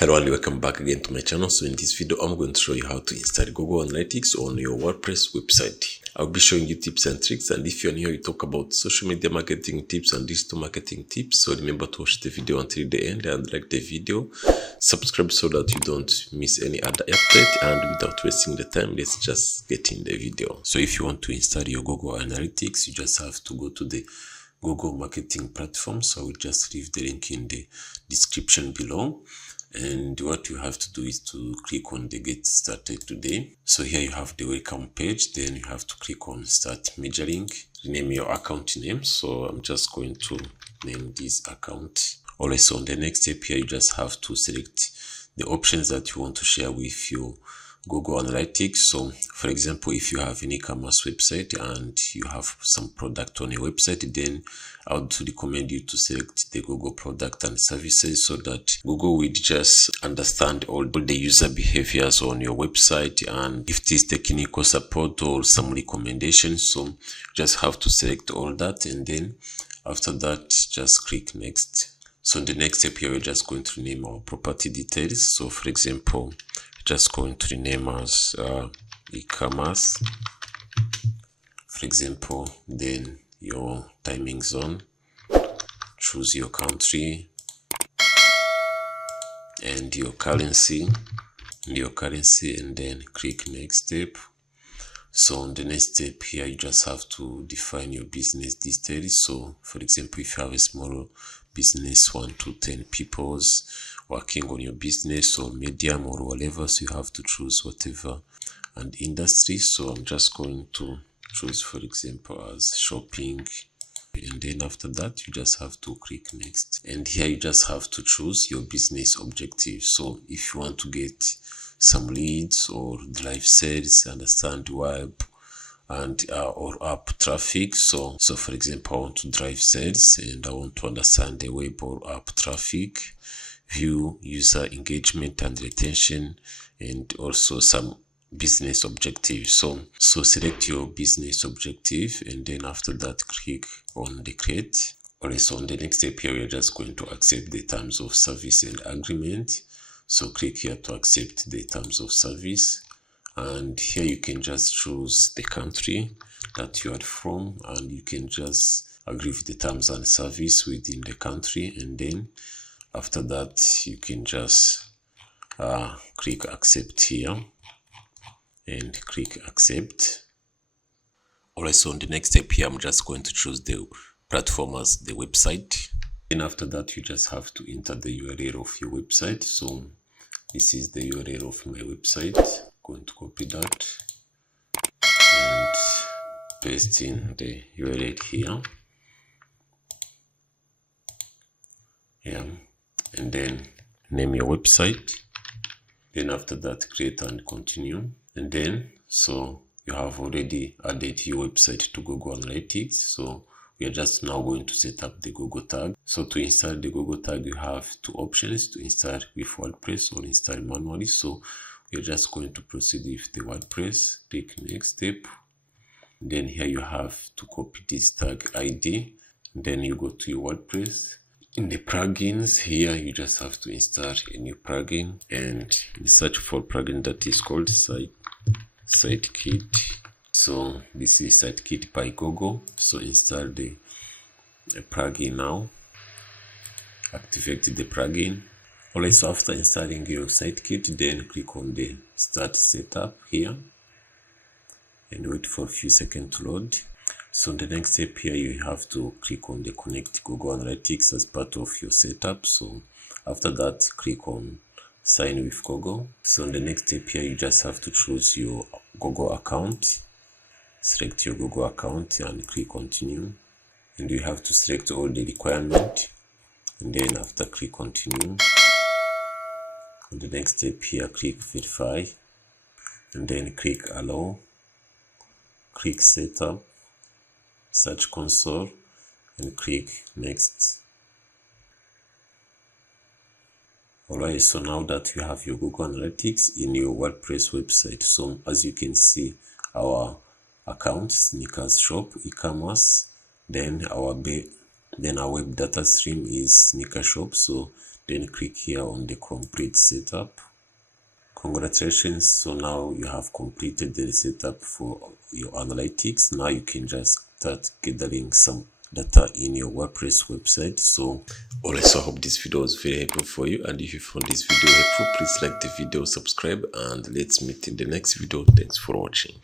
Hello and welcome back again to my channel. So in this video, I'm going to show you how to install Google Analytics on your WordPress website. I'll be showing you tips and tricks, and if you're new, we talk about social media marketing tips and digital marketing tips. So remember to watch the video until the end and like the video. Subscribe so that you don't miss any other update, and without wasting the time, let's just get in the video. So if you want to install your Google Analytics, you just have to go to the Google marketing platform. So I will just leave the link in the description below. And what you have to do is to click on the get started today. So here you have the welcome page, then you have to click on start measuring, rename your account name. So I'm just going to name this account. Alright, so on the next step here, you just have to select the options that you want to share with your Google Analytics. So for example, if you have an e-commerce website and you have some product on your website, then I would recommend you to select the Google product and services so that Google will just understand all the user behaviors on your website, and if it is technical support or some recommendations. So you just have to select all that, and then after that just click next. So in the next step here, we're just going to rename our property details. So for example, just going to rename as e-commerce, for example. Then your timing zone, choose your country and your currency, and then click next step. So on the next step here, you just have to define your business details. So for example, if you have a small business, 1 to 10 people's working on your business, or medium or whatever, so you have to choose whatever and industry. So I'm just going to choose, for example, as shopping, and then after that you just have to click next. And here you just have to choose your business objective. So if you want to get some leads or drive sales, understand web and or app traffic. So for example, I want to drive sales and I want to understand the web or app traffic, view user engagement and retention, and also some business objectives. So select your business objective, and then after that click on the create. Alright, so on the next step here, we are just going to accept the terms of service and agreement. So click here to accept the terms of service, and here you can just choose the country that you are from, and you can just agree with the terms and service within the country, and then after that you can just click accept here and click accept. Alright, so on the next step here, I'm just going to choose the platform as the website. And after that, you just have to enter the URL of your website. So this is the URL of my website. I'm going to copy that and paste in the URL here. Yeah, and then name your website. Then after that, create and continue. And then, so you have already added your website to Google Analytics. So we are just now going to set up the Google tag. So to install the Google tag, you have two options: to install with WordPress or install manually. So we are just going to proceed with the WordPress. Click next step. Then here you have to copy this tag ID. Then you go to your WordPress. In the plugins here, you just have to install a new plugin, and search for plugin that is called Sitekit. So this is Sitekit by Google. So install the plugin now. Activate the plugin. Alright, so after installing your Sitekit, then click on the start setup here and wait for a few seconds to load. So the next step here, you have to click on the connect Google Analytics as part of your setup. So after that, click on sign with Google. So the next step here, you just have to choose your Google account. Select your Google account and click continue. And you have to select all the requirements. And then after, click continue. On the next step here, click verify. And then click allow. Click setup, search console, and click next. Alright, so now that you have your Google Analytics in your WordPress website, so as you can see, our account, sneakers shop, e-commerce, then our web data stream is sneaker shop. So then click here on the complete setup. Congratulations, so now you have completed the setup for your analytics. Now you can just start gathering some data in your WordPress website. So also, I hope this video was very helpful for you, and if you found this video helpful, please like the video, subscribe, and let's meet in the next video. Thanks for watching.